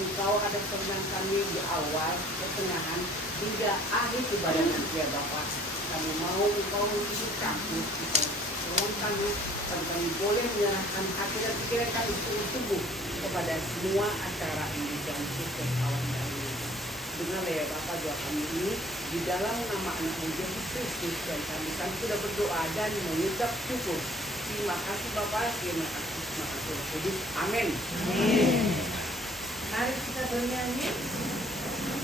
Engkau ada firman kami di awal, pertengahan, hingga akhir ibadah nanti ya Bapak. Kami mau Engkau mengisi kami, tolong kami boleh menyerahkan hati dan pikiran kami sungguh-sungguh kepada semua acara ini dan sukses kawan kami. Dengarlah ya Bapak doa kami ini di dalam nama anak Yesus Kristus dan kami sudah berdoa dan mengucap syukur. Terima kasih Bapak, terima kasih Roh Kudus. Amin. Amin. Mari kita bernyanyi.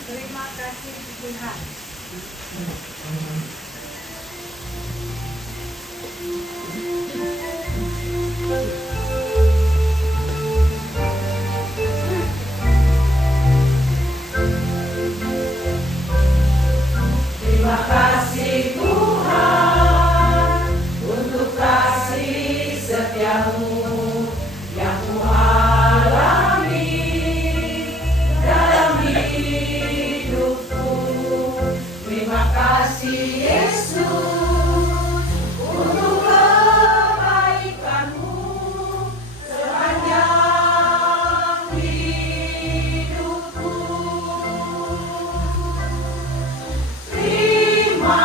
Terima kasih Tuhan. Terima kasih Tuhan untuk kasih setiamu yang ku alami dalam hidupku. Terima kasih Yesus untuk kebaikanmu sepanjang hidupku. Terima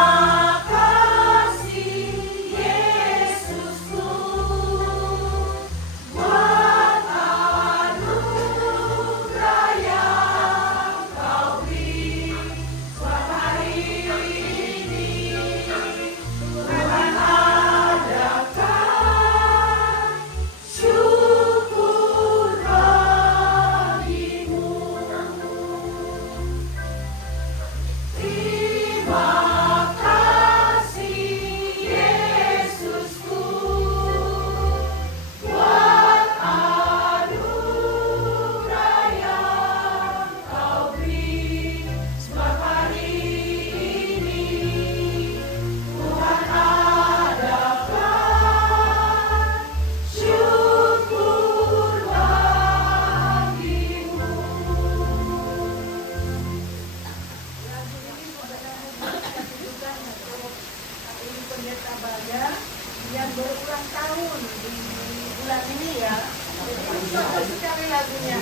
kasih Yesusku buat anugerah yang Kau beri buat hari ini. Tuhan adakan syukur bagimu. Terima kasih Yesusku buat anugerah yang Kau beri sebab hari ini. Tuhan adakan syukur bagimu. Lagu ini adalah juga untuk ini pendeta Baga yang berulang tahun di bulan ini ya. Jadi bagus sekali lagunya.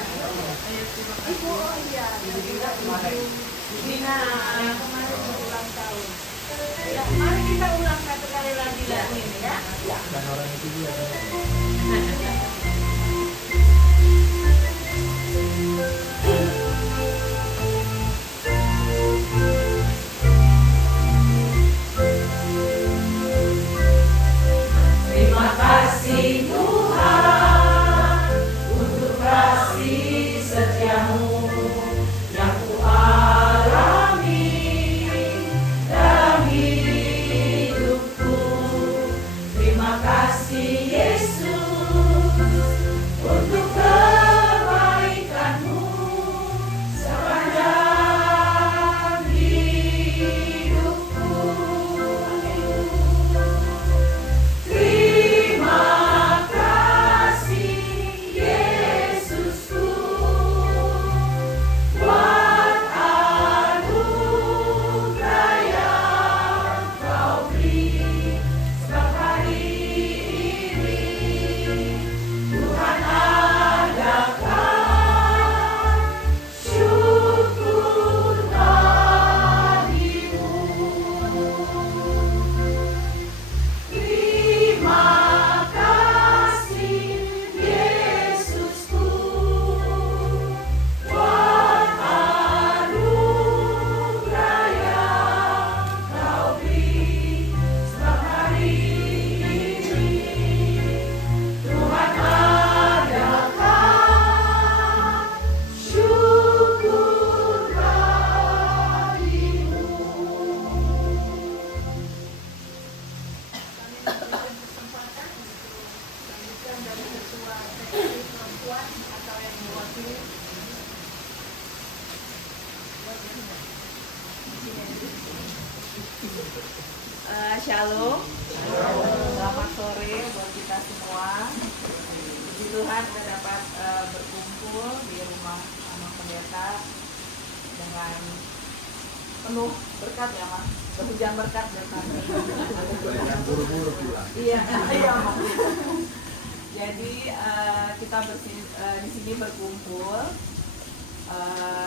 Ibu oh iya, Ibu Dina yang kemarin berulang tahun. Ya, mari kita ulang satu kali lagi lagu ini ya. Dan orang itu juga Terima kasih Tuhan untuk kasih setiamu yang ku alami dalam hidupku. Terima kasih Yesus untuk kebaikanmu sepanjang hidupku. Terima kasih Yesusku buat anugerah yang Kau beri sebab hari ini. Tuhan adakan syukur bagimu. Terima kasih Yesusku buat anugerah yang Kau beri sebab hari ini. Tuhan adakan syukur bagimu. Kami memberikan kesempatan untuk lanjutkan dari ketua seksi perempuan atau yang mewakili. Shalom. Selamat sore buat kita semua. Puji Tuhan kita dapat berkumpul di rumah sama pendeta dengan penuh berkat ya Mas. Berhujan berkat buat kami. yang buru-buru pulang. Iya, iya Mas. Jadi kita di sini berkumpul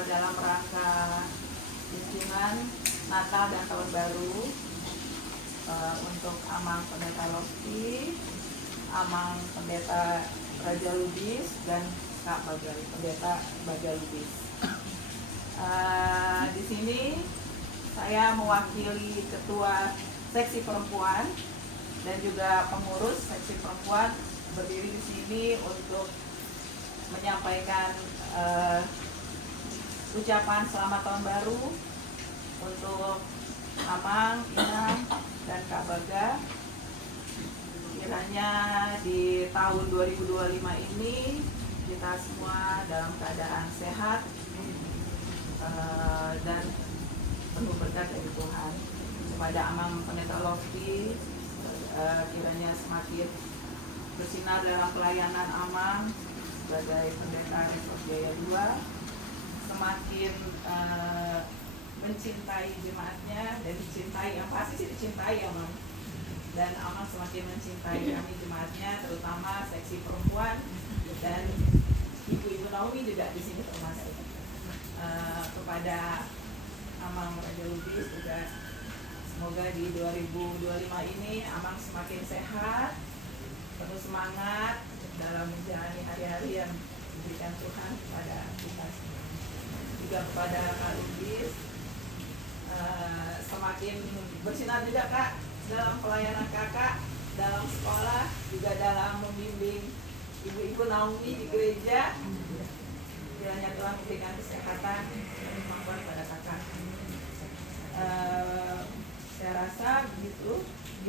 dalam rangka kunjungan Natal dan Tahun Baru untuk Amang Pendeta Lofty, Amang Pendeta Raja Lubis, dan Kak Pendeta Baja Lubis. Di sini saya mewakili Ketua Seksi Perempuan dan juga pengurus Seksi Perempuan berdiri di sini untuk menyampaikan ucapan selamat tahun baru untuk Amang, Inang, dan Kak Baga. Kiranya di tahun 2025 ini kita semua dalam keadaan sehat dan penuh berkat dari Tuhan. Kepada Amang Pendeta Lofty, kiranya semakin bersinar dalam pelayanan Amang sebagai pendeta Resort Jaya 2, semakin mencintai jemaatnya dan dicintai, yang pasti sih dicintai Amang, dan Amang semakin mencintai kami jemaatnya, terutama seksi perempuan, dan Ibu Naomi juga di sini termasuk. Kepada Amang Raja Lubis juga semoga di 2025 ini Amang semakin sehat, terus semangat dalam menjalani hari-hari yang diberikan Tuhan kepada kita semua. Juga kepada Kak Lubis, semakin bersinar juga Kak dalam pelayanan Kakak, dalam sekolah, juga dalam membimbing Ibu Naomi di gereja. Kiranya Tuhan memberikan kesehatan dan kemampuan pada Kakak. Saya rasa begitu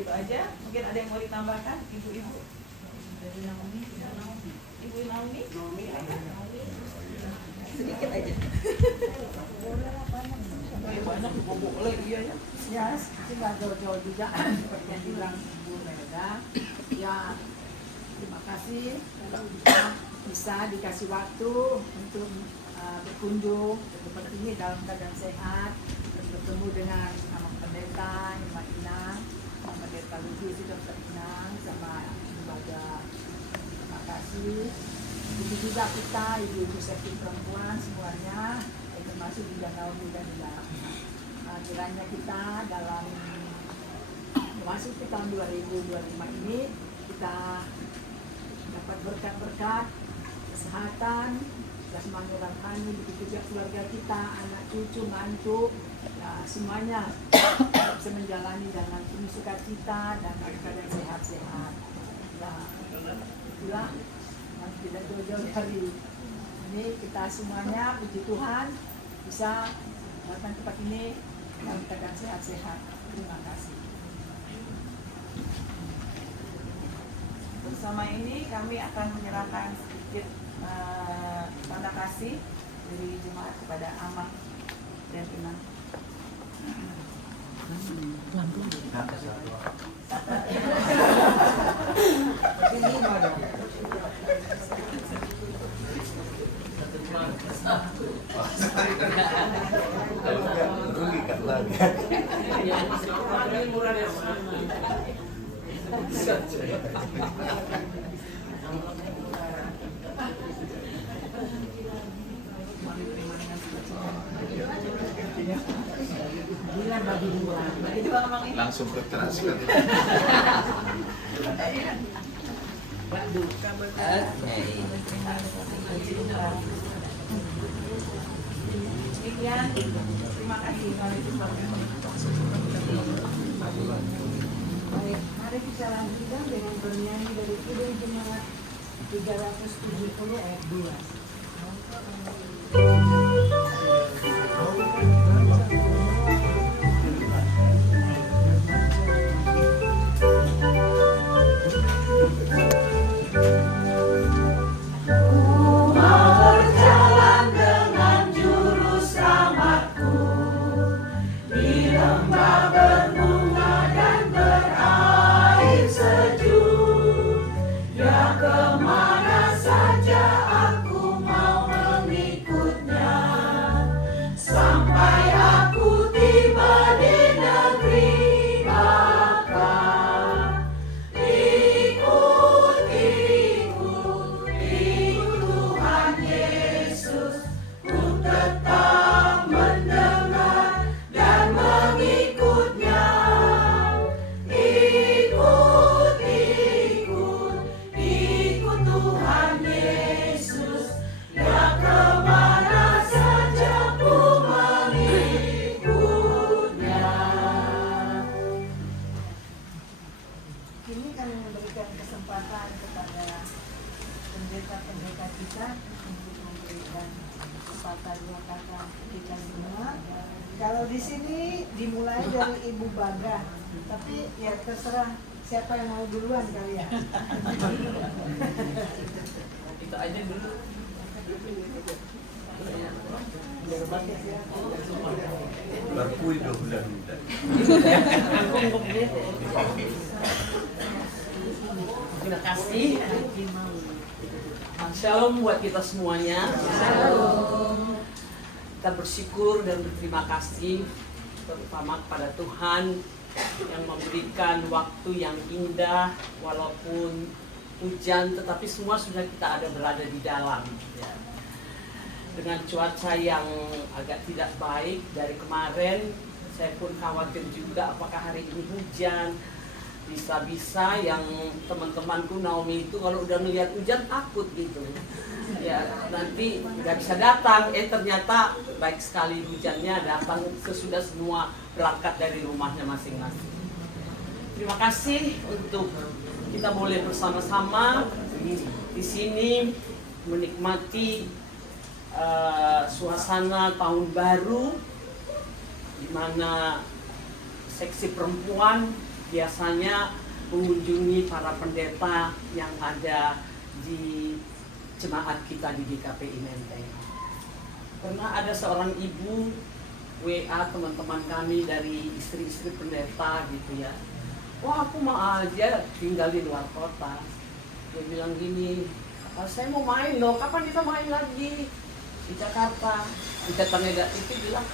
aja. Mungkin ada yang mau ditambahkan, ibu-ibu? Dari Naomi, Ibu Naomi? Naomi ada. Sedikit aja. Banyak boleh iya ya. Ya, tidak jauh-jauh juga seperti yang bilang Ibu Mega. Ya, terima kasih kalau kita bisa dikasih waktu untuk berkunjung seperti ini dalam keadaan sehat, dan bertemu dengan Amang Pendeta, Mbak Inang, Amang Pendeta Lubis, Dr. Inang, sama lembaga. Terima kasih. Begitu juga kita, ibu-ibu seksi perempuan semuanya, termasuk juga Naomi dan Ila. Kiranya kita dalam masuk ke tahun 2025 ini kita dapat berkat-berkat kesehatan, jasmani rohani, begitu juga keluarga kita, anak cucu, mantu, ya, semuanya bisa menjalani dengan penuh sukacita dan keadaan sehat-sehat. Ya, itulah yang tidak jauh-jauh dari ini, kita semuanya puji Tuhan bisa datang ke tempat ini dalam keadaan sehat-sehat. Terima kasih. Bersama ini kami akan menyerahkan sedikit tanda kasih dari jemaat kepada Amang dan Inang. Rugi kan lagi. Langsung ke transfer. Demikian, terima kasih. Baik, mari kita lanjutkan dengan bernyanyi dari Kidung Jemaat 370 ayat 2. Kemana saja aku mau mengikutnya. pendeta-pendeta kita untuk memberikan kesempatan buat kakak kita semua. Kalau di sini dimulai dari Ibu Baga, tapi ya terserah siapa yang mau duluan kali ya. Kita aja dulu. Berkui 2 bulan. Terima kasih. Shalom buat kita semuanya. Shalom. Kita bersyukur dan berterima kasih terutama kepada Tuhan yang memberikan waktu yang indah walaupun hujan, tetapi semua sudah kita ada berada di dalam. Ya. Dengan cuaca yang agak tidak baik dari kemarin, saya pun khawatir juga apakah hari ini hujan. Bisa-bisa yang teman-temanku Naomi itu kalau udah melihat hujan takut gitu. Ya nanti nggak bisa datang, ternyata baik sekali hujannya datang sesudah semua berangkat dari rumahnya masing-masing. Terima kasih untuk kita boleh bersama-sama di sini menikmati suasana tahun baru di mana seksi perempuan biasanya mengunjungi para pendeta yang ada di jemaat kita di GKPI Menteng. Pernah ada seorang ibu WA teman-teman kami dari istri-istri pendeta gitu ya. Wah aku mau aja tinggal di luar kota. Dia bilang gini, saya mau main loh, kapan kita main lagi di Jakarta? Pendeta itu bilang,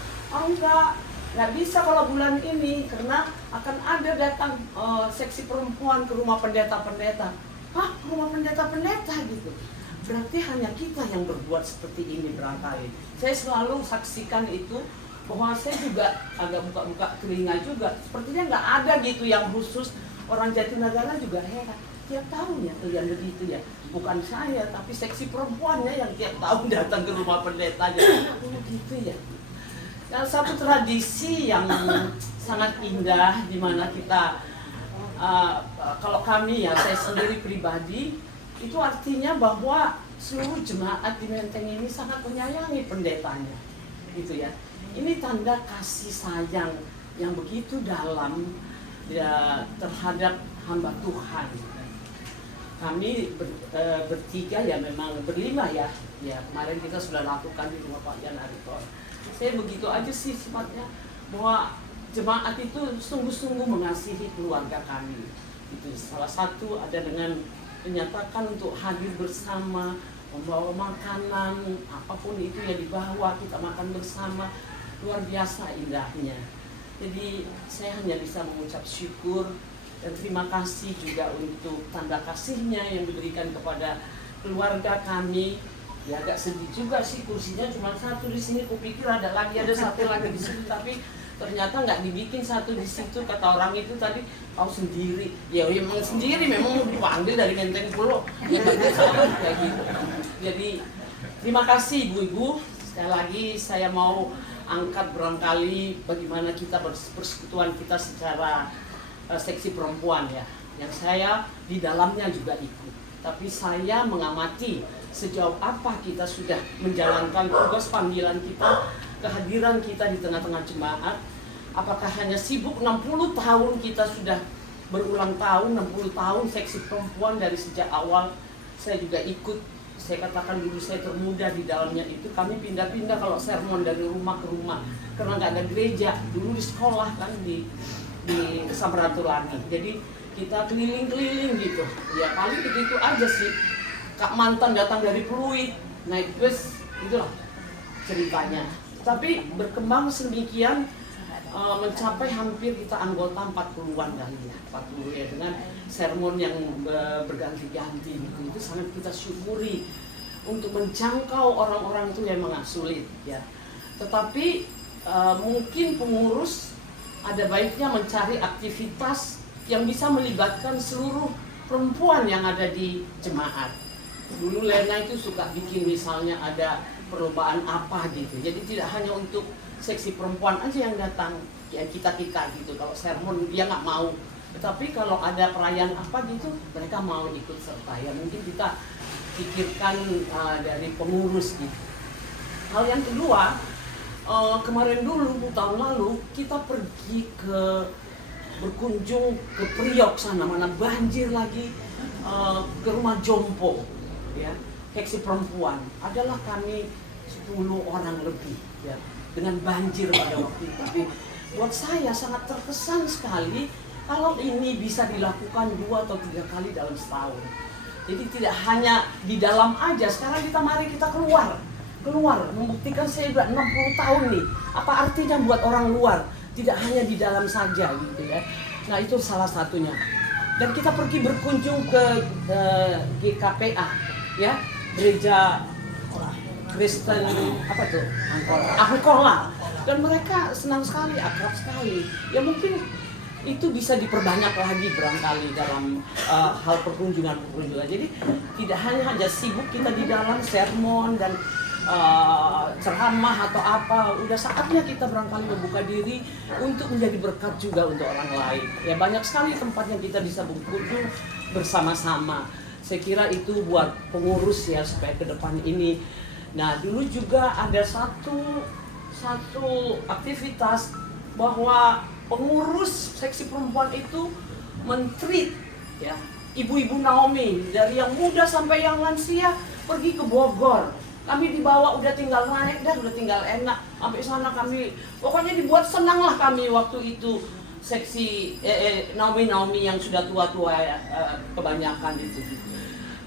nggak bisa kalau bulan ini karena akan ada datang seksi perempuan ke rumah pendeta-pendeta. Hah, ke rumah pendeta-pendeta gitu? Berarti hanya kita yang berbuat seperti ini barangkali. Saya selalu saksikan itu bahwa saya juga agak buka-buka telinga juga. Sepertinya nggak ada gitu yang khusus. Orang Jatinegara juga heran. Tiap tahun ya kalian begitu ya. Bukan saya, tapi seksi perempuannya yang tiap tahun datang ke rumah pendetanya. Gitu ya. Dan satu tradisi yang sangat indah di mana kita, kalau kami ya, saya sendiri pribadi, itu artinya bahwa seluruh jemaat di Menteng ini sangat menyayangi pendetanya, gitu ya. Ini tanda kasih sayang yang begitu dalam ya, terhadap hamba Tuhan. Kami bertiga ya memang berlima ya. Ya kemarin kita sudah lakukan di rumah Pak Yan Ariton. Saya begitu aja sih sifatnya bahwa jemaat itu sungguh-sungguh mengasihi keluarga kami. Itu salah satu ada dengan menyatakan untuk hadir bersama, membawa makanan, apapun itu yang dibawa kita makan bersama, luar biasa indahnya. Jadi saya hanya bisa mengucap syukur dan terima kasih juga untuk tanda kasihnya yang diberikan kepada keluarga kami. Ya agak sedih juga sih, kursinya cuma satu di sini, kupikir ada satu lagi di sini, tapi ternyata nggak dibikin satu di situ. Kata orang itu tadi, kau sendiri. Ya memang sendiri, memang dipanggil dari Menteng Pulau. Kayak gitu. Jadi terima kasih ibu-ibu. Sekali lagi saya mau angkat barangkali bagaimana kita persekutuan kita secara seksi perempuan ya. Yang saya di dalamnya juga ikut. Tapi saya mengamati sejauh apa kita sudah menjalankan tugas panggilan kita, kehadiran kita di tengah-tengah jemaat. Apakah hanya sibuk 60 tahun kita sudah berulang tahun, 60 tahun seksi perempuan dari sejak awal. Saya juga ikut, saya katakan dulu saya termuda di dalamnya itu. Kami pindah-pindah kalau sermon dari rumah ke rumah karena nggak ada gereja. Dulu di sekolah kan di Samratulangi. Jadi kita keliling-keliling gitu. Ya paling itu aja sih. Kak mantan datang dari Pluit, naik bus, itulah ceritanya. Tapi berkembang sedemikian mencapai hampir kita anggota 40-an kali ya, 40 ya, dengan sermon yang berganti-ganti gitu. Itu sangat kita syukuri untuk menjangkau orang-orang itu yang memang sulit ya. Tetapi mungkin pengurus ada baiknya mencari aktivitas yang bisa melibatkan seluruh perempuan yang ada di jemaat. Dulu Lena itu suka bikin misalnya ada perlombaan apa gitu. Jadi tidak hanya untuk seksi perempuan aja yang datang, ya kita gitu. Kalau sermon dia nggak mau Tetapi kalau ada perayaan apa gitu, mereka mau ikut serta. Ya mungkin kita pikirkan dari pengurus gitu. Hal yang kedua, kemarin dulu tahun lalu kita pergi berkunjung ke Priok sana, mana banjir lagi, ke rumah jompo, ya, seksi perempuan. Adalah kami 10 orang lebih, ya, dengan banjir pada waktu itu. Tapi buat saya sangat terkesan sekali kalau ini bisa dilakukan 2 atau 3 kali dalam setahun. Jadi tidak hanya di dalam aja, sekarang mari kita keluar, membuktikan saya udah 60 tahun nih. Apa artinya buat orang luar, tidak hanya di dalam saja gitu ya. Nah itu salah satunya. Dan kita pergi berkunjung ke GKPA, ya, gereja Kristen apa tuh? Angkola. Dan mereka senang sekali, akrab sekali. Ya mungkin itu bisa diperbanyak lagi barangkali dalam hal perkunjungan. Jadi tidak hanya sibuk kita di dalam sermon dan ceramah atau apa, udah saatnya kita barangkali membuka diri untuk menjadi berkat juga untuk orang lain. Ya banyak sekali tempat yang kita bisa berkunjung bersama-sama. Saya kira itu buat pengurus ya supaya ke depan ini. Nah dulu juga ada satu aktivitas bahwa pengurus seksi perempuan itu men-treat ya ibu-ibu Naomi dari yang muda sampai yang lansia pergi ke Bogor. Kami dibawa, udah tinggal naik dah, udah tinggal enak. Sampai sana kami, pokoknya dibuat senang lah kami waktu itu. Seksi Naomi yang sudah tua-tua kebanyakan itu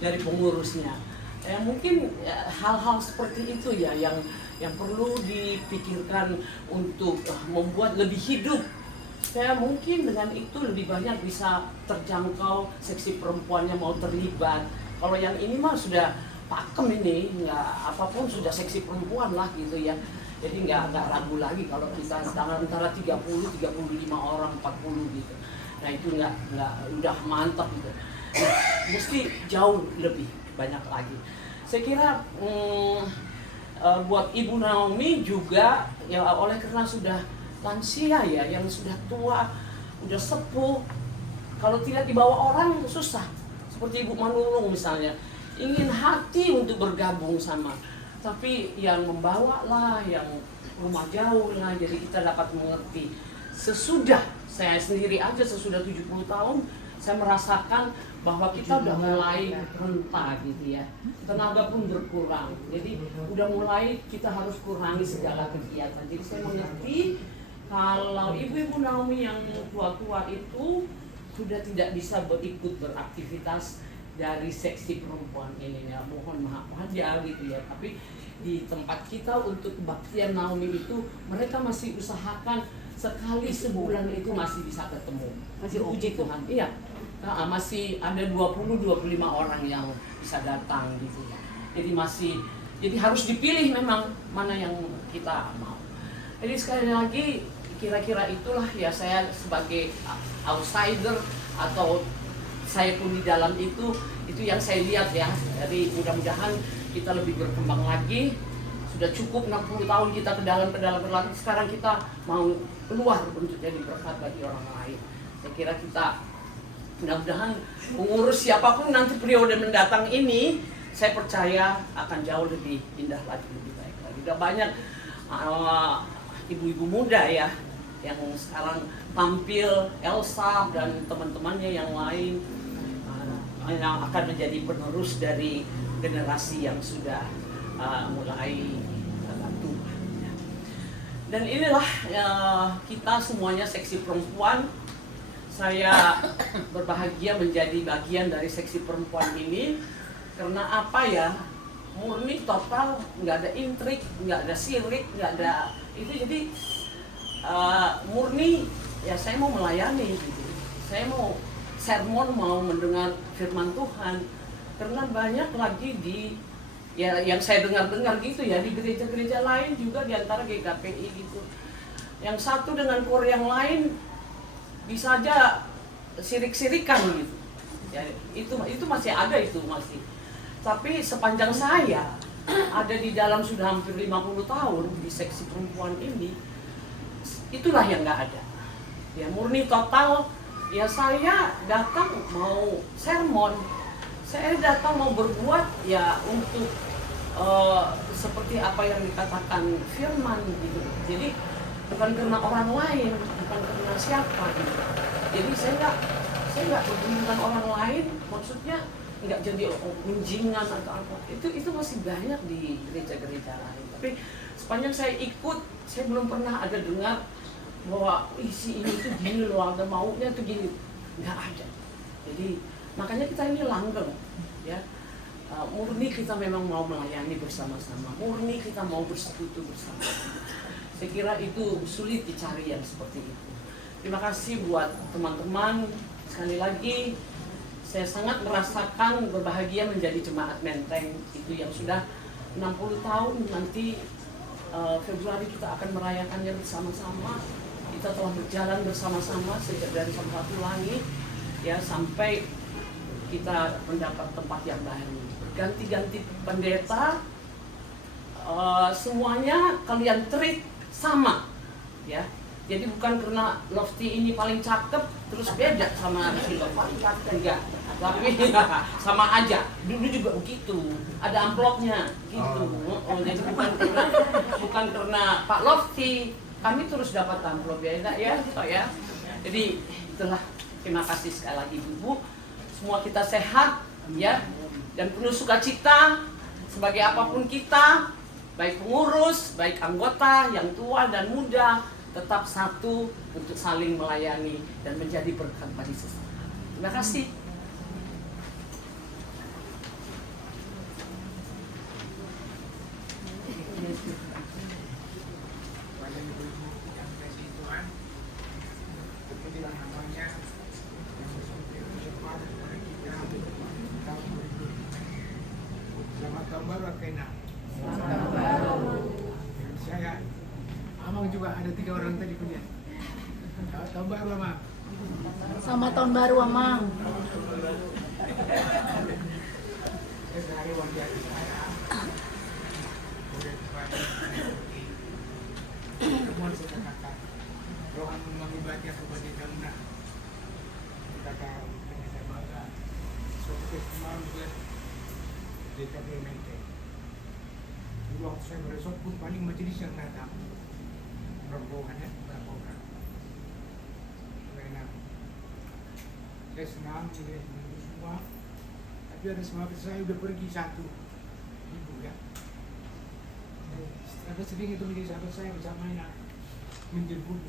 dari pengurusnya. Mungkin hal-hal seperti itu ya yang perlu dipikirkan untuk membuat lebih hidup. Saya mungkin dengan itu lebih banyak bisa terjangkau seksi perempuannya mau terlibat. Kalau yang ini mah sudah pakem ini, nggak apapun sudah seksi perempuan lah gitu ya. Jadi nggak ragu lagi kalau kita sedang antara 30, 35 orang, 40 gitu. Nah itu nggak udah mantap gitu. Nah, mesti jauh lebih banyak lagi. Saya kira buat Ibu Naomi juga ya oleh karena sudah lansia ya, yang sudah tua, udah sepuh, kalau tidak dibawa orang susah. Seperti Ibu Manulung misalnya, ingin hati untuk bergabung sama, tapi yang membawa lah, yang rumah jauh lah, jadi kita dapat mengerti. Sesudah saya sendiri aja sesudah 70 tahun, saya merasakan bahwa kita udah mulai renta gitu ya, tenaga pun berkurang, jadi udah mulai kita harus kurangi segala kegiatan. Jadi saya mengerti kalau ibu-ibu Naomi yang tua-tua itu sudah tidak bisa ikut beraktivitas dari seksi perempuan ini ya, mohon maaf aja gitu ya. Tapi di tempat kita untuk kebaktian Naomi itu mereka masih usahakan sekali sebulan itu masih bisa ketemu. Masih uji Tuhan. Iya. Nah, masih ada 20-25 orang yang bisa datang gitu ya. Jadi harus dipilih memang mana yang kita mau. Jadi sekali lagi kira-kira itulah ya, saya sebagai outsider atau saya pun di dalam itu yang saya lihat ya. Jadi mudah-mudahan kita lebih berkembang lagi. Sudah cukup 60 tahun kita ke dalam sekarang kita mau keluar untuk jadi berkat bagi orang lain. Saya kira kita mudah-mudahan pengurus siapapun nanti periode mendatang ini, saya percaya akan jauh lebih indah lagi, lebih baik lagi. Sudah banyak ibu-ibu muda ya yang sekarang tampil, Elsa dan teman-temannya yang lain yang akan menjadi penerus dari generasi yang sudah mulai tua. Dan inilah kita semuanya seksi perempuan. Saya berbahagia menjadi bagian dari seksi perempuan ini karena apa ya, murni total, nggak ada intrik, nggak ada sirik, nggak ada itu. Jadi murni ya saya mau melayani gitu, saya mau sermon, mau mendengar firman Tuhan. Karena banyak lagi yang saya dengar gitu ya, di gereja-gereja lain juga, di antara GKPI gitu, yang satu dengan kor yang lain bisa aja sirik-sirikan gitu ya, itu masih ada, itu masih. Tapi sepanjang saya ada di dalam sudah hampir 50 tahun di seksi perempuan ini, itulah yang nggak ada ya, murni total, ya saya datang mau sermon, saya datang mau berbuat ya untuk seperti apa yang dikatakan firman gitu. Jadi bukan karena orang lain, bukan karena siapa gitu. Jadi saya nggak berhubungan orang lain, maksudnya nggak jadi unjingan atau apa. Itu masih banyak di gereja-gereja lain. Tapi sepanjang saya ikut, saya belum pernah ada dengar bahwa isi ini tuh gini loh, ada maunya tuh gini, nggak ada. Jadi makanya kita ini langgeng, ya. Murni kita memang mau melayani bersama-sama, murni kita mau bersekutu bersama. Saya kira itu sulit dicari yang seperti itu. Terima kasih buat teman-teman. Sekali lagi, saya sangat merasakan berbahagia menjadi jemaat Menteng itu yang sudah 60 tahun. Nanti Februari kita akan merayakannya bersama-sama. Kita telah berjalan bersama-sama sejak dari satu langit ya sampai kita mendapat tempat yang baru. Ganti-ganti pendeta, semuanya kalian treat sama, ya. Jadi bukan karena Lofty ini paling cakep terus beda sama si Lofty, enggak. Tapi sama aja. Dulu juga begitu. Ada amplopnya, gitu. Jadi bukan karena Pak Lofty kami terus dapat amplop ya, ya, so ya. Jadi itulah. Terima kasih sekali lagi Ibu. Semua kita sehat, ya. Dan penuh sukacita sebagai apapun kita, baik pengurus, baik anggota yang tua dan muda, tetap satu untuk saling melayani dan menjadi berkat bagi sesama. Terima kasih. Selamat tahun baru Akena. Saya Amang juga ada 3 orang tadi punya. Tahun baru Amang. Sama tahun baru, Amang. Saya sehari wajah saya. Temuan saya katakan, Rohan mengibati aku pada jamna. Kata saya bangga. Suatu keistimewaan buat DKP Menteng. Dulu waktu saya beresok pun paling majelis yang datang. Rombongannya berapa orang? Karena saya senang melihat itu semua. Tapi ada sahabat saya udah pergi satu, ibu ya. Ada sering itu menjadi sahabat saya bersama menjemput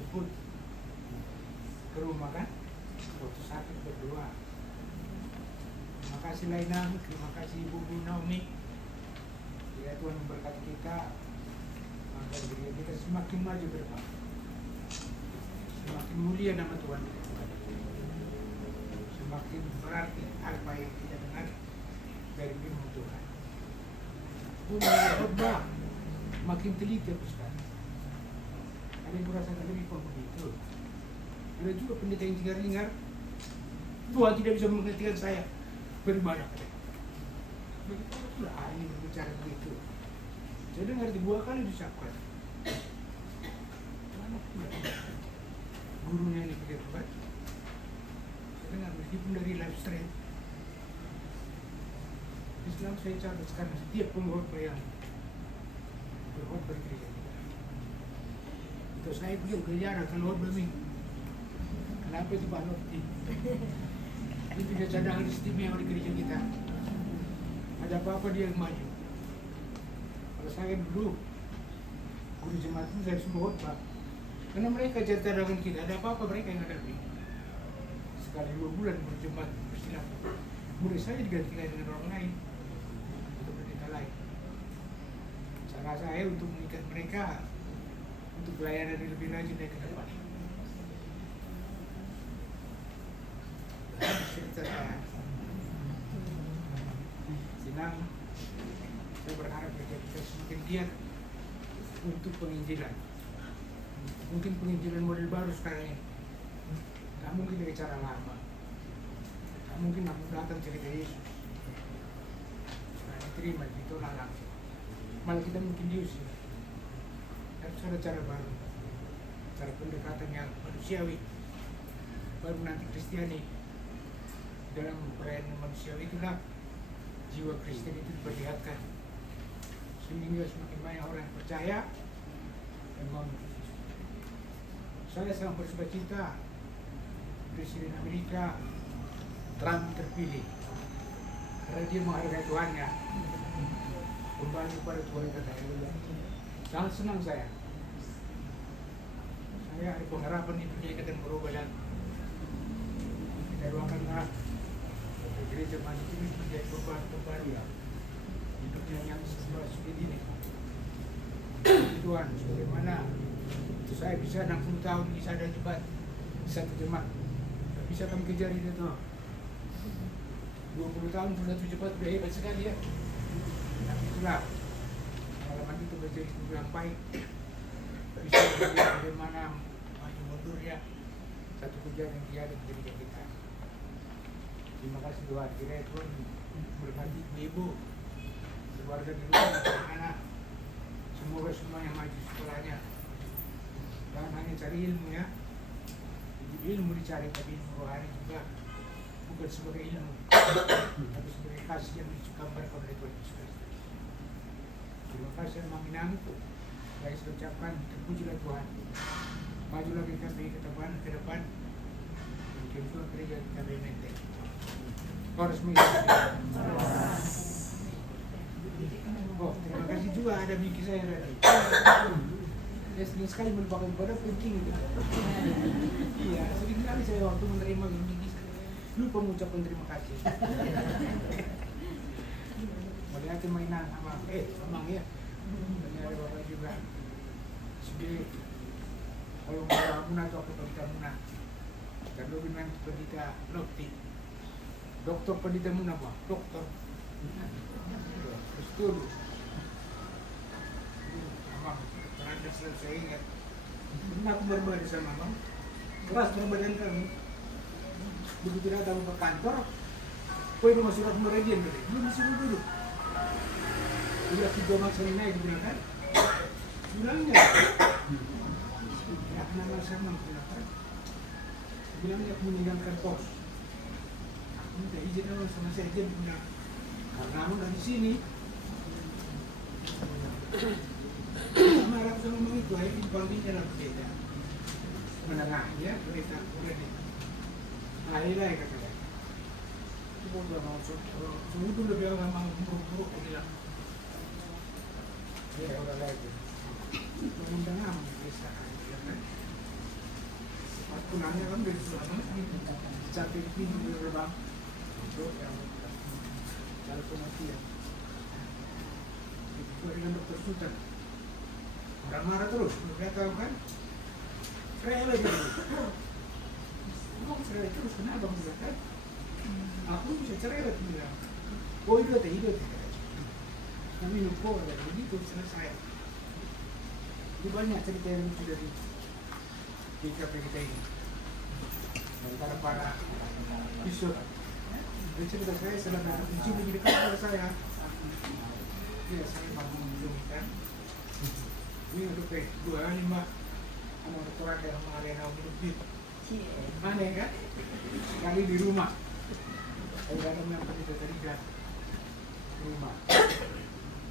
ke rumah kan. Waktu sakit berdua. Terima kasih Lainang, terima kasih Ibu Naomi. Ya Tuhan memberkati kita, agar diri kita semakin maju ke depan, semakin mulia nama Tuhan, semakin berarti apa yang kita dengar dari firman Tuhan. Punya khotbah makin teliti aku sekarang. Ada yang merasakan lebih begitu. Ada juga pendeta yang dengar Tuhan tidak bisa menghentikan saya beribadah. Begitu pula hari ini berbicara begitu. Saya dengar 2 kali disahkan. Mana pula gurunya ini begitu kan? Saya dengar meskipun dari live stream. Islam saya catat sekarang setiap pengkhotbah yang berkhotbah di gereja kita. Itu saya pergi ke jarang kalau khotbah minggu. Kenapa itu Pak Lofty? Ini tidak cadangan istimewa di gereja kita. Ada apa-apa dia yang maju. Kalau saya dulu guru jemaat itu saya semua khotbah. Karena mereka jadi cadangan kita. Ada apa-apa mereka yang hadapi. Sekali 2 bulan berjemaat bersilaturahmi. Murid saya digantikan dengan orang lain. Untuk pendeta lain. Cara saya untuk mengikat mereka untuk pelayanan yang lebih rajin dari ke depan. Cerita saya senang, saya berharap kita semakin giat untuk penginjilan. Mungkin penginjilan model baru sekarang ini nggak mungkin dari cara lama, nggak mungkin aku datang cerita Yesus nah diterima ditolak langsung, malah kita mungkin diusir. Harus ada cara baru, cara pendekatan yang manusiawi baru nanti Kristiani. Dalam perayaan manusia itulah jiwa Kristen itu diperlihatkan. Sehingga semakin banyak orang yang percaya dan mau mengikuti. Saya sangat bersuka cita Presiden Amerika Trump terpilih karena dia menghargai Tuhannya, kembali kepada Tuhan kita. Sangat senang saya. Saya ada pengharapan di dunia akan berubah dan kita doakanlah gereja Mandiri ini menjadi perubahan terbaru ya di dunia yang seperti ini. Tuhan, bagaimana saya bisa 60 tahun bisa ada jemaat satu jemaat, tak bisa kami kejar itu tuh. 20 tahun sudah tuh jemaat sudah hebat sekali ya. Tapi itulah pengalaman itu menjadi yang baik. Bisa melihat bagaimana maju mundur ya satu kejadian yang tiada di gereja kita. Terima kasih Tuhan, kiranya Tuhan berkati ibu, keluarga di rumah, anak-anak, semoga semua yang maju sekolahnya. Jangan hanya cari ilmu ya, ilmu dicari tapi ilmu rohani juga, bukan sebagai ilmu, tapi sebagai kasih yang digambarkan oleh Tuhan Yesus Kristus. Terima kasih Mang saya sudah ucapkan terpujilah Tuhan. Maju lagi kami ke depan, mungkin Tuhan gereja kita benteng. Harus mengikuti. Oh, terima kasih juga ada Miki saya tadi. Ya sering sekali melupakan pada penting itu. Iya, sering kali saya waktu menerima Miki lupa mengucapkan terima kasih. Melihat mainan Amang ya. Dan ada Bapak juga. Jadi kalau mau Muna atau Pendeta Muna, kalau dengan Pendeta Lokti. Dokter Pendeta Muna apa? Dokter. Terus dulu. Abang, karena selalu saya ingat. Pernah aku berbalik sama abang. Keras berbadan kami. Begitu datang ke kantor, kau itu masuk surat meridian tadi. Belum disuruh duduk. Udah 3 maksud naik digunakan. Bilangnya. Ya, nama saya menggunakan. Bilangnya aku meninggalkan pos. Minta izin dong sama saya izin punya karena kamu dari sini marah sama Mang itu akhirnya dipanggilnya lah berbeda menengahnya berita udah akhirnya kata saya itu udah mau semua udah bilang memang buruk-buruk bilang ya udah lagi mengundang kamu bisa ya kan aku nanya kan dari selama capek ini berbang yang cara kematian itu dengan dokter Sultan marah-marah terus udah tahu kan rela dia kamu cerai terus kenapa kamu bilang kan aku bisa cerai lah bilang oh hidup kami lupa ada begitu selesai itu banyak cerita yang sudah di KP kita ini antara para bisul. Dan cerita saya selama mencium di dekat pada saya. Ya saya mampu menunjukkan. Ini untuk 25 anak doktorat yang mengalami hidup. Aneh kan? Sekali di rumah. Saya ada yang kita terikat di rumah.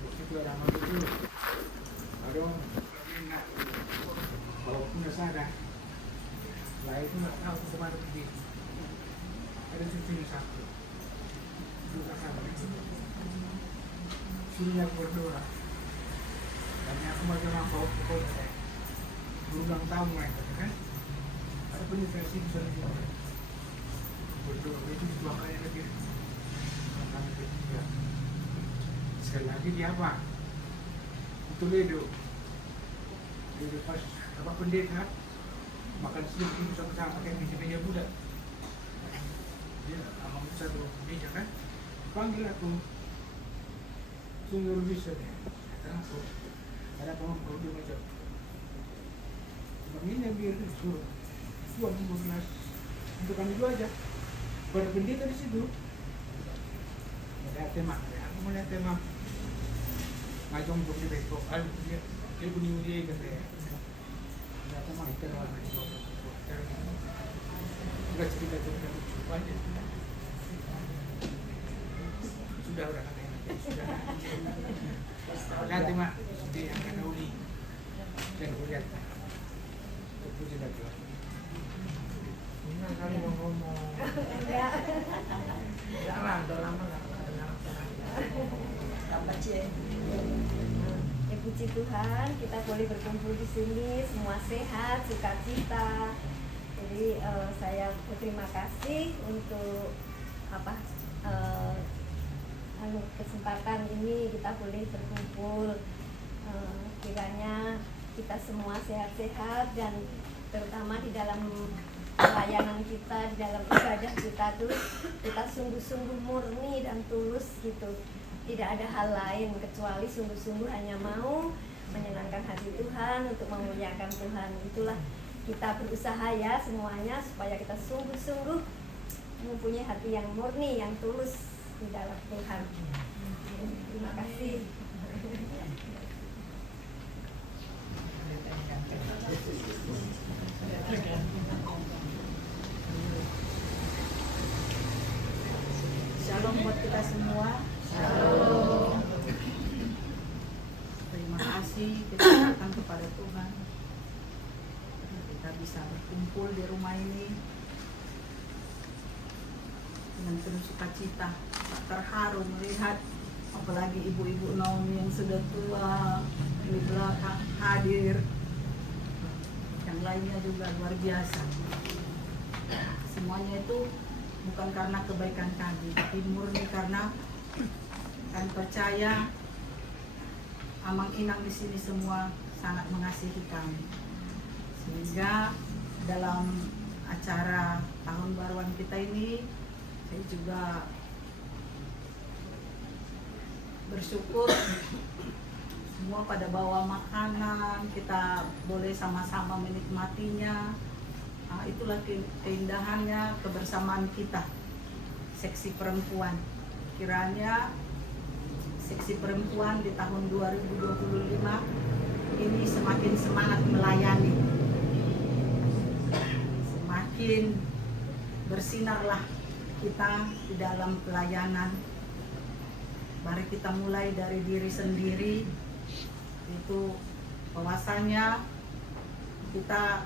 Itu ada nama itu. Baru kalau punya sadar. Lah itu nggak tahu kemana pergi. Ada cucunya satu. Suruhnya berdoa. Dan aku mau jalan bawa pokoknya saya. Berulang tahun mereka kan. Ada penyelesaian di sana juga. Berdoa itu 2 kali lebih. Kami ketiga. Sekali lagi dia apa? Itu Ledo. Ledo pas apa pendeta makan siang itu sama-sama pakai meja budak. Dia amang satu meja kan. Panggil aku sungguh bisa deh datang aku ada pengomong dia macam begini biar disuruh tuan 15 untuk kami dua aja berpendeta di situ ada tema aku melihat tema ngajong untuk di besok dia bunyi dia kata ada tema itu Juga cerita-cerita lucu banyak. Sudah sudah. Nanti mak di yang kena uli dan kulihat. Itu sudah keluar. Ini kali mau ngomong. Jangan, udah lama nggak kenal. Ya puji Tuhan, kita boleh berkumpul di sini, semua sehat, sukacita. Jadi saya berterima kasih untuk kesempatan ini kita boleh berkumpul. Kiranya kita semua sehat-sehat dan terutama di dalam pelayanan kita, di dalam ibadah kita tuh kita sungguh-sungguh murni dan tulus gitu. Tidak ada hal lain kecuali sungguh-sungguh hanya mau menyenangkan hati Tuhan, untuk memuliakan Tuhan. Itulah kita berusaha ya semuanya supaya kita sungguh-sungguh mempunyai hati yang murni, yang tulus di dalam Tuhan. Terima kasih. Shalom buat kita semua. Shalom. Terima kasih kita datang kepada Tuhan. Kita bisa berkumpul di rumah ini dengan penuh sukacita. Terharu melihat apalagi ibu-ibu Naomi yang sudah tua di belakang hadir. Yang lainnya juga luar biasa. Semuanya itu bukan karena kebaikan kami, tapi murni karena kami percaya Amang Inang di sini semua sangat mengasihi kami. Sehingga dalam acara tahun baruan kita ini, saya juga bersyukur semua pada bawa makanan, kita boleh sama-sama menikmatinya. Nah, itulah keindahannya kebersamaan kita, seksi perempuan. Kiranya seksi perempuan di tahun 2025 ini semakin semangat melayani, semakin bersinarlah kita di dalam pelayanan. Mari kita mulai dari diri sendiri, itu bahwasanya kita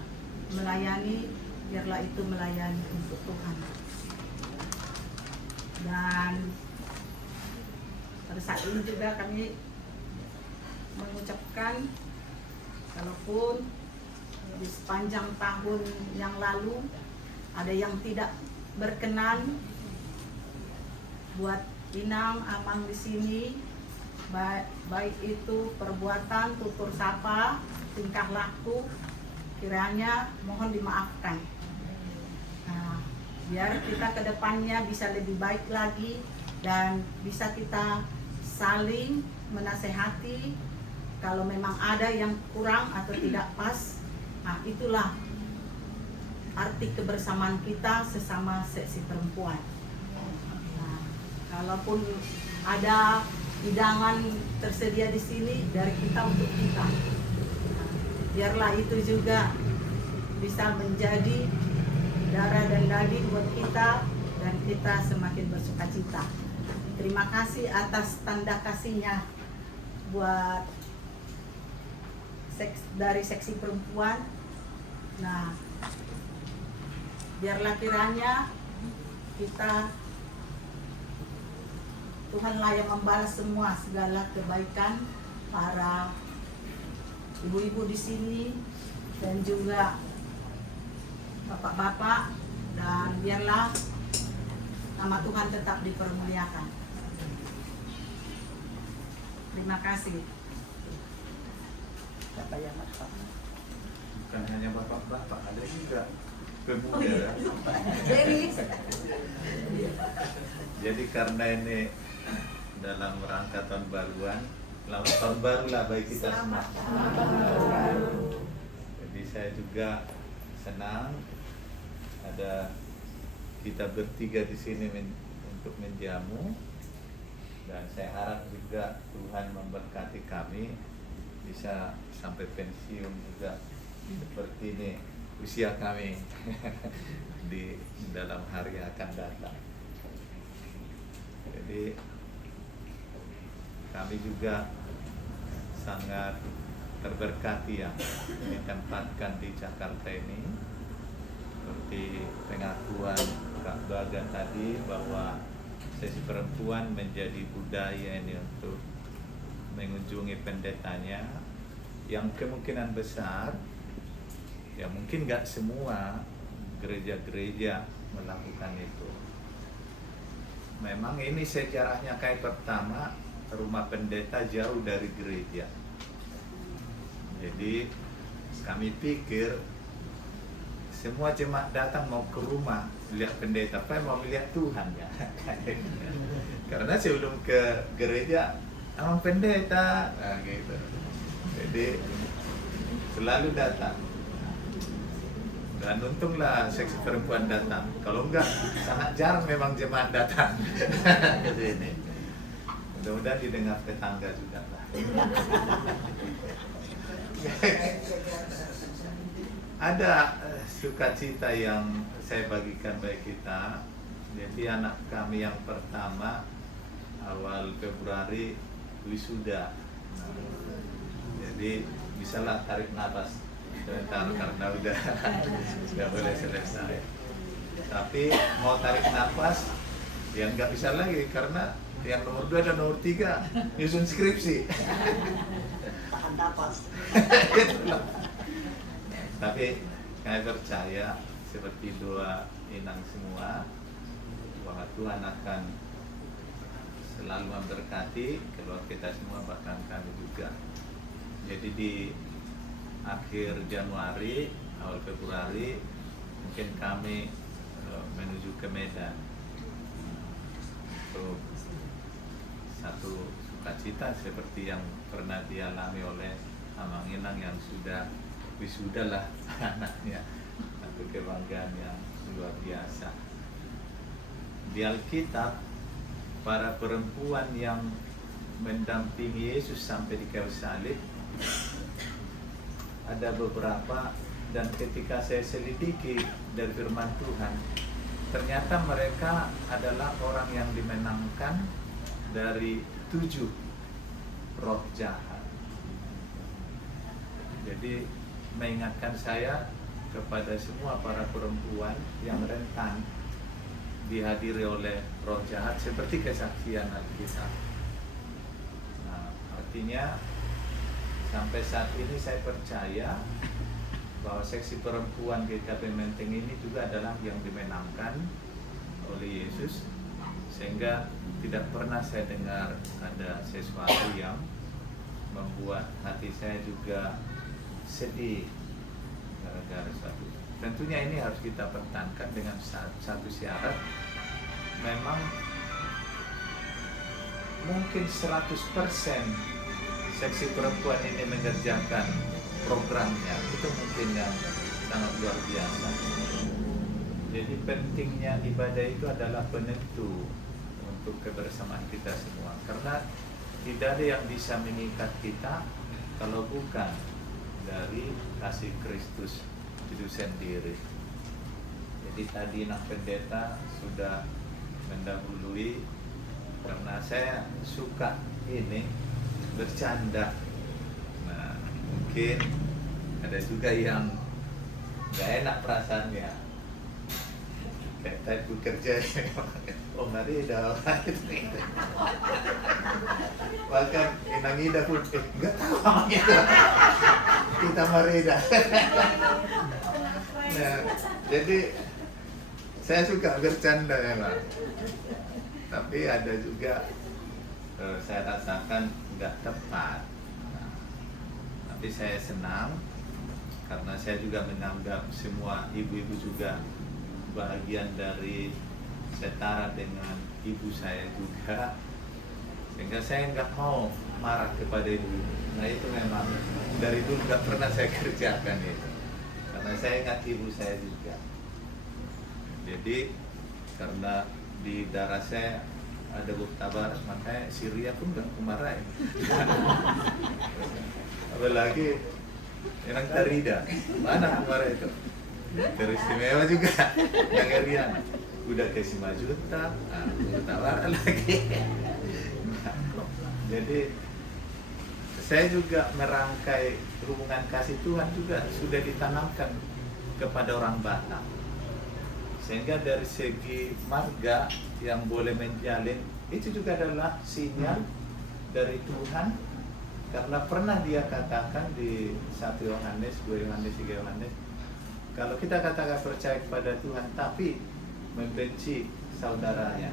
melayani, biarlah itu melayani untuk Tuhan. Dan pada saat ini juga kami mengucapkan, kalaupun di sepanjang tahun yang lalu ada yang tidak berkenan buat Inang Amang di sini, baik itu perbuatan, tutur sapa, tingkah laku, kiranya mohon dimaafkan. Nah, biar kita ke depannya bisa lebih baik lagi dan bisa kita saling menasehati kalau memang ada yang kurang atau tidak pas. Nah, itulah arti kebersamaan kita sesama seksi perempuan. Nah, kalaupun ada hidangan tersedia di sini dari kita untuk kita, biarlah itu juga bisa menjadi darah dan daging buat kita dan kita semakin bersukacita. Terima kasih atas tanda kasihnya buat dari seksi perempuan. Nah, biarlah kiranya kita, Tuhanlah yang membalas semua segala kebaikan para ibu-ibu di sini dan juga bapak-bapak, dan biarlah nama Tuhan tetap dipermuliakan. Terima kasih. Bukan hanya bapak-bapak, ada juga pemuda. Oh, iya. Jadi karena ini dalam rangka tahun baruan, selamat tahun baru lah bagi kita semua. Jadi saya juga senang ada kita bertiga di sini untuk menjamu, dan saya harap juga Tuhan memberkati kami bisa sampai pensiun juga seperti ini. usia kami di dalam hari yang akan datang. Jadi kami juga sangat terberkati ya ditempatkan di Jakarta ini. Seperti pengakuan Kak Baga tadi bahwa sesi perempuan menjadi budaya ini untuk mengunjungi pendetanya, yang kemungkinan besar ya mungkin nggak semua gereja-gereja melakukan itu. Memang ini sejarahnya kayak pertama rumah pendeta jauh dari gereja. Jadi kami pikir semua jemaat datang mau ke rumah lihat pendeta, apa mau lihat Tuhan ya. Karena sebelum ke gereja sama pendeta, nah gitu. Jadi selalu datang. Dan untunglah seksi perempuan datang. Kalau enggak, sangat jarang memang jemaat datang ke sini. Mudah-mudahan didengar tetangga juga lah. Ada sukacita yang saya bagikan bagi kita. Jadi anak kami yang pertama awal Februari wisuda. Nah, jadi bisalah tarik nafas sebentar karena udah nggak boleh selesai. Tapi mau tarik nafas ya nggak bisa lagi karena yang nomor 2 dan nomor 3 nyusun skripsi. Tahan napas. Tapi kami percaya seperti doa Inang semua bahwa Tuhan akan selalu memberkati keluarga kita semua, bahkan kami juga. Jadi di akhir Januari, awal Februari mungkin kami menuju ke Medan. Itu satu sukacita seperti yang pernah dialami oleh Amang Inang yang sudah wisuda lah anaknya. Satu kebanggaan yang luar biasa. Di Alkitab, para perempuan yang mendampingi Yesus sampai di kayu salib ada beberapa, dan ketika saya selidiki dari firman Tuhan, ternyata mereka adalah orang yang dimenangkan dari 7 roh jahat. Jadi mengingatkan saya kepada semua para perempuan yang rentan dihadiri oleh roh jahat seperti kesaksian Alkitab. Nah, artinya sampai saat ini saya percaya bahwa seksi perempuan GKP Menteng ini juga adalah yang dimenangkan oleh Yesus, sehingga tidak pernah saya dengar ada sesuatu yang membuat hati saya juga sedih gara-gara suatu. Tentunya ini harus kita pertahankan dengan satu syarat. Memang mungkin 100% seksi perempuan ini mengerjakan programnya, itu mungkin yang sangat luar biasa. Jadi pentingnya ibadah itu adalah penentu untuk kebersamaan kita semua, karena tidak ada yang bisa mengikat kita kalau bukan dari kasih Kristus itu sendiri. Jadi tadi Nak Pendeta sudah mendahului, karena saya suka ini bercanda. Nah, mungkin ada juga yang gak enak perasaannya. Kayak tadi bekerja, oh mari dah gitu. Bahkan Inang Ida pun nggak tahu apa gitu. Kita mari dah. Nah, jadi saya suka bercanda memang. Tapi ada juga saya rasakan nggak tepat. Nah, tapi saya senang karena saya juga menganggap semua ibu-ibu juga bagian dari setara dengan ibu saya juga, sehingga saya nggak mau marah kepada ibu. Nah itu memang dari dulu nggak pernah saya kerjakan itu, karena saya ingat ibu saya juga. Jadi karena di darah saya ada bukta barat, makanya Syria pun nggak kumarahin. Apalagi Enang Tarida, mana kumarah itu? teristimewa juga Nagarian udah kasih 5 juta, tawaran lagi. Nah, jadi saya juga merangkai hubungan kasih Tuhan juga sudah ditanamkan kepada orang Batak, sehingga dari segi marga yang boleh menjalin itu juga adalah sinyal dari Tuhan, karena pernah dia katakan di 1 Yohanes, 2 Yohanes, 3 Yohanes, kalau kita katakan percaya kepada Tuhan tapi membenci saudaranya,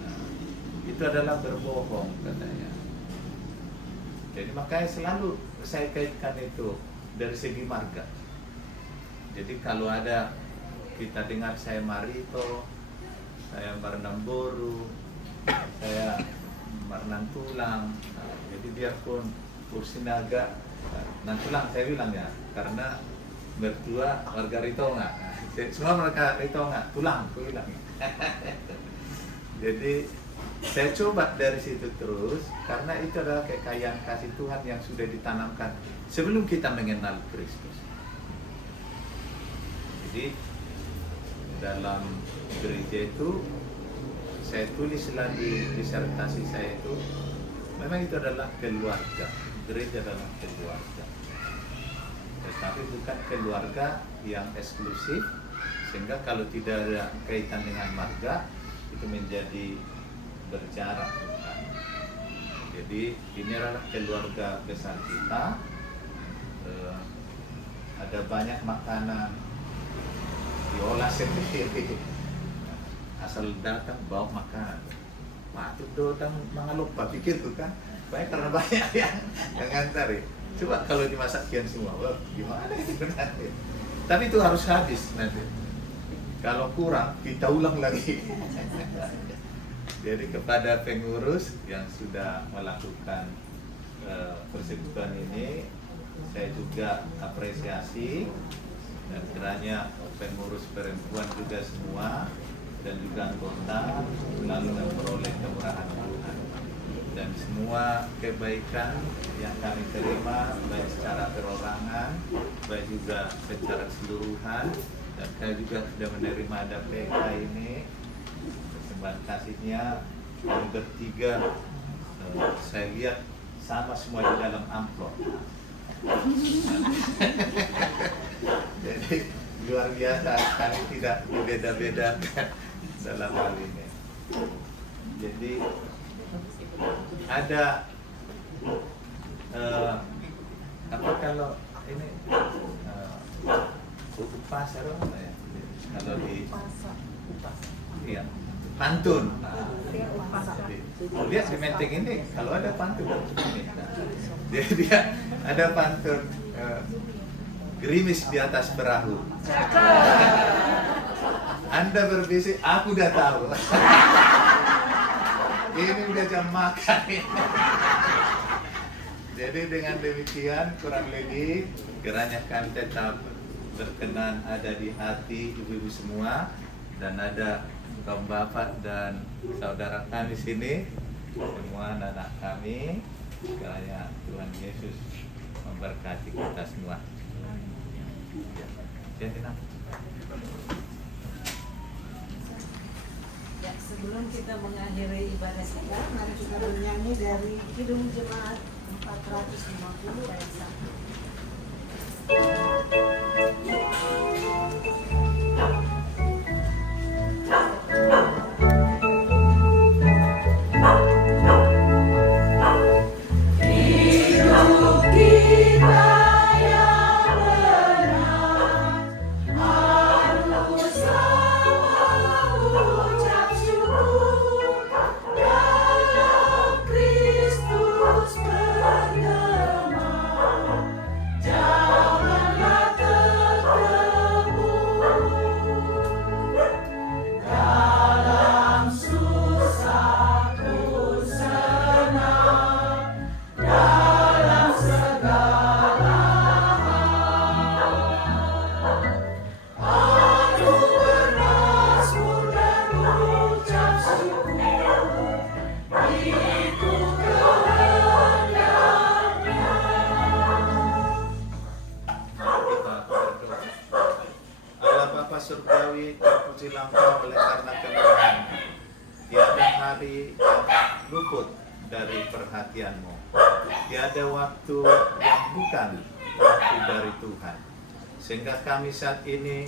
nah, itu adalah berbohong katanya. Jadi makanya selalu saya kaitkan itu dari segi marga. Jadi kalau ada kita dengar saya Marito, saya Marnamboru, saya Marnang Tulang, nah, jadi biarpun Ursinaga, Nang Tulang saya bilang ya, karena mertua warga Ritonga, semua mereka Ritonga, Tulang aku bilang. Jadi saya coba dari situ terus, karena itu adalah kekayaan kasih Tuhan yang sudah ditanamkan sebelum kita mengenal Kristus. Jadi dalam gereja itu saya tulislah di disertasi saya itu, memang itu adalah keluarga. Gereja adalah keluarga, tetapi bukan keluarga yang eksklusif, sehingga kalau tidak ada kaitan dengan marga itu menjadi berjarak. Jadi ini adalah keluarga besar kita. Ada banyak makanan diolah sendiri, asal datang bawa makanan. Patut datang lupa pikir tuh kan, banyak karena banyak yang ngantari. Coba kalau dimasak kian semua, wah, gimana itu nanti? Tapi itu harus habis nanti. Kalau kurang kita ulang lagi. Jadi kepada pengurus yang sudah melakukan persekutuan ini, saya juga apresiasi, dan kiranya pengurus perempuan juga semua dan juga anggota selalu memperoleh kemurahan Tuhan, dan semua kebaikan yang kami terima baik secara perorangan baik juga secara keseluruhan, dan saya juga sudah menerima ada PK ini. Persembahan kasihnya yang bertiga, saya lihat sama semua di dalam amplop. Jadi luar biasa, kami tidak berbeda-bedakan dalam hal ini. Jadi ada apa kalau ini upas apa ya? Kalau di iya, pantun. Lihat di Menteng ini kalau ada pantun ini. Jadi dia ada pantun gerimis di atas perahu. Anda berbisik, aku udah tahu. Ini udah jam makan ini. Jadi dengan demikian kurang lebih kiranya kami tetap berkenan ada di hati ibu-ibu semua, dan ada kaum bapak dan saudara kami sini, semua anak-anak kami. Kiranya Tuhan Yesus memberkati kita semua. Jadi Ya, sebelum kita mengakhiri ibadah kita, mari kita bernyanyi dari Kidung Jemaat 450 ayat 1. Kristus bergema, janganlah terjilampau oleh karena kemurahan. Tiada hari yang luput dari perhatianmu. Tiada waktu yang bukan waktu dari Tuhan. Sehingga kami saat ini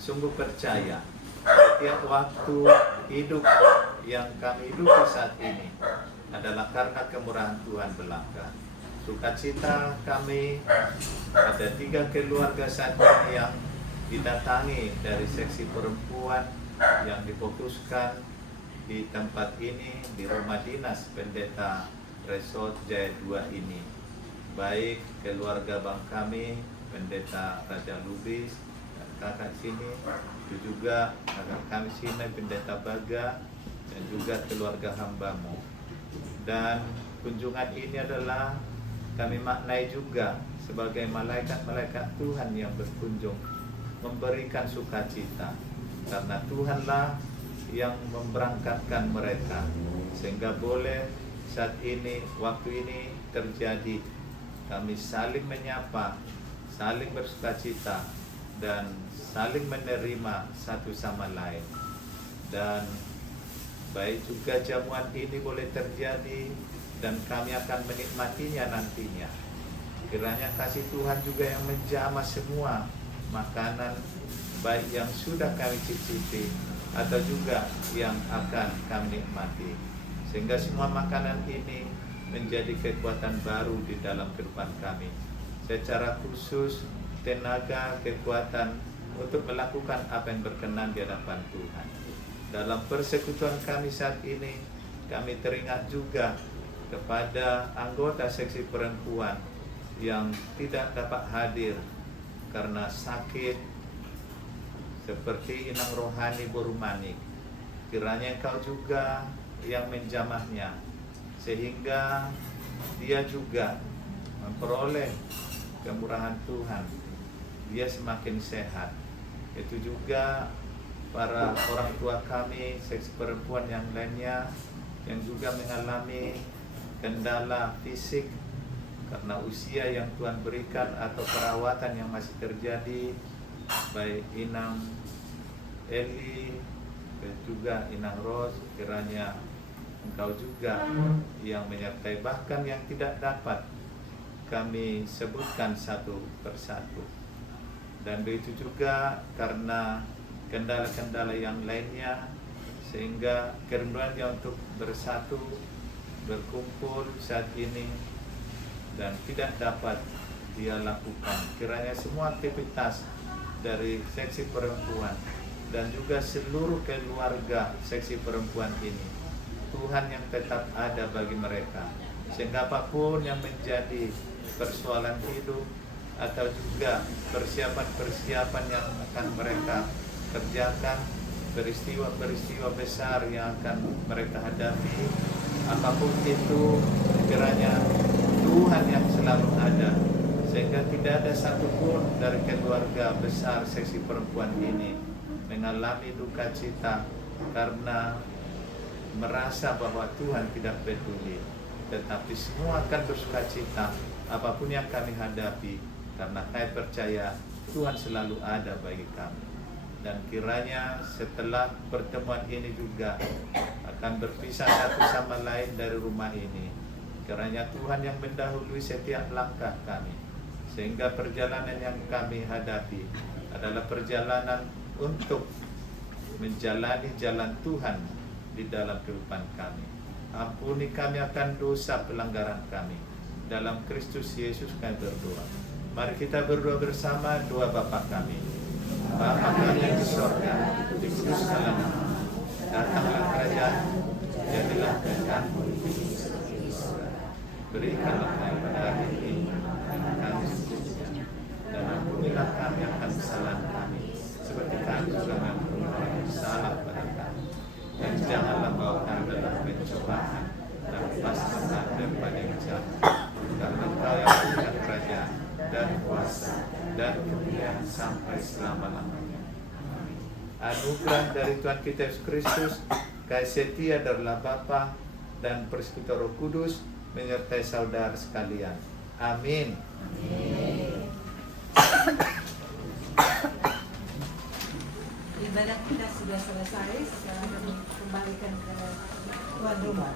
sungguh percaya setiap waktu hidup yang kami hidupi saat ini adalah karena kemurahan Tuhan belaka. Sukacita kami ada 3 keluarga saat ini yang didatangi dari seksi perempuan yang difokuskan di tempat ini, di rumah dinas Pendeta Resort Jaya 2 ini. Baik keluarga bang kami, Pendeta Raja Lubis, dan kakak sini, itu juga kakak kami sini, Pendeta Baga, dan juga keluarga hambamu. Dan kunjungan ini adalah kami maknai juga sebagai malaikat-malaikat Tuhan yang berkunjung memberikan sukacita, karena Tuhanlah yang memberangkatkan mereka sehingga boleh saat ini, waktu ini terjadi, kami saling menyapa, saling bersukacita, dan saling menerima satu sama lain. Dan baik juga jamuan ini boleh terjadi dan kami akan menikmatinya nantinya. Kiranya kasih Tuhan juga yang menjamah semua makanan baik yang sudah kami cicipi atau juga yang akan kami nikmati, sehingga semua makanan ini menjadi kekuatan baru di dalam kehidupan kami, secara khusus tenaga, kekuatan untuk melakukan apa yang berkenan di hadapan Tuhan. Dalam persekutuan kami saat ini, kami teringat juga kepada anggota seksi perempuan yang tidak dapat hadir karena sakit, seperti Inang Rohani Borumanik. Kiranya Engkau juga yang menjamahnya, sehingga dia juga memperoleh kemurahan Tuhan, dia semakin sehat. Itu juga para orang tua kami, seksi perempuan yang lainnya yang juga mengalami kendala fisik karena usia yang Tuhan berikan atau perawatan yang masih terjadi, baik Inang Eli dan juga Inang Ros. Kiranya Engkau juga yang menyertai, bahkan yang tidak dapat kami sebutkan satu persatu. Dan begitu juga karena kendala-kendala yang lainnya, sehingga kerinduannya untuk bersatu, berkumpul saat ini dan tidak dapat dia lakukan. Kiranya semua aktivitas dari seksi perempuan dan juga seluruh keluarga seksi perempuan ini, Tuhan yang tetap ada bagi mereka, sehingga apapun yang menjadi persoalan hidup atau juga persiapan-persiapan yang akan mereka kerjakan, peristiwa-peristiwa besar yang akan mereka hadapi, apapun itu, kiranya Tuhan yang selalu ada, sehingga tidak ada satupun dari keluarga besar seksi perempuan ini mengalami duka cita karena merasa bahwa Tuhan tidak peduli, tetapi semua akan bersuka cita apapun yang kami hadapi, karena kami percaya Tuhan selalu ada bagi kami. Dan kiranya setelah pertemuan ini juga akan berpisah satu sama lain dari rumah ini, kiranya Tuhan yang mendahului setiap langkah kami, sehingga perjalanan yang kami hadapi adalah perjalanan untuk menjalani jalan Tuhan di dalam kehidupan kami. Ampuni kami akan dosa pelanggaran kami. Dalam Kristus Yesus kami berdoa. Mari kita berdoa bersama doa Bapa kami. Bapa kami yang di sorga, dikuduskanlah namamu. Datanglah kerajaan-Mu, jadilah kehendak-Mu di bumi seperti di surga. Berikanlah kami pada hari ini dan kami secukupnya, dan ampunilah kami akan kesalahan kami, seperti kami juga mengampuni orang yang salah pada kami. Dan janganlah bawa kami dalam pencobaan, dan lepaskan kami daripada yang jahat. Karena Engkau yang punya kerajaan dan kuasa dan kemuliaan sampai selama-lamanya. Anugerah dari Tuhan kita Yesus Kristus, kasih setia dari Bapa dan persekutuan Roh Kudus menyertai saudara sekalian. Amin. Ibadah ibadah kita sudah selesai. Sekarang kami kembalikan ke tuan rumah.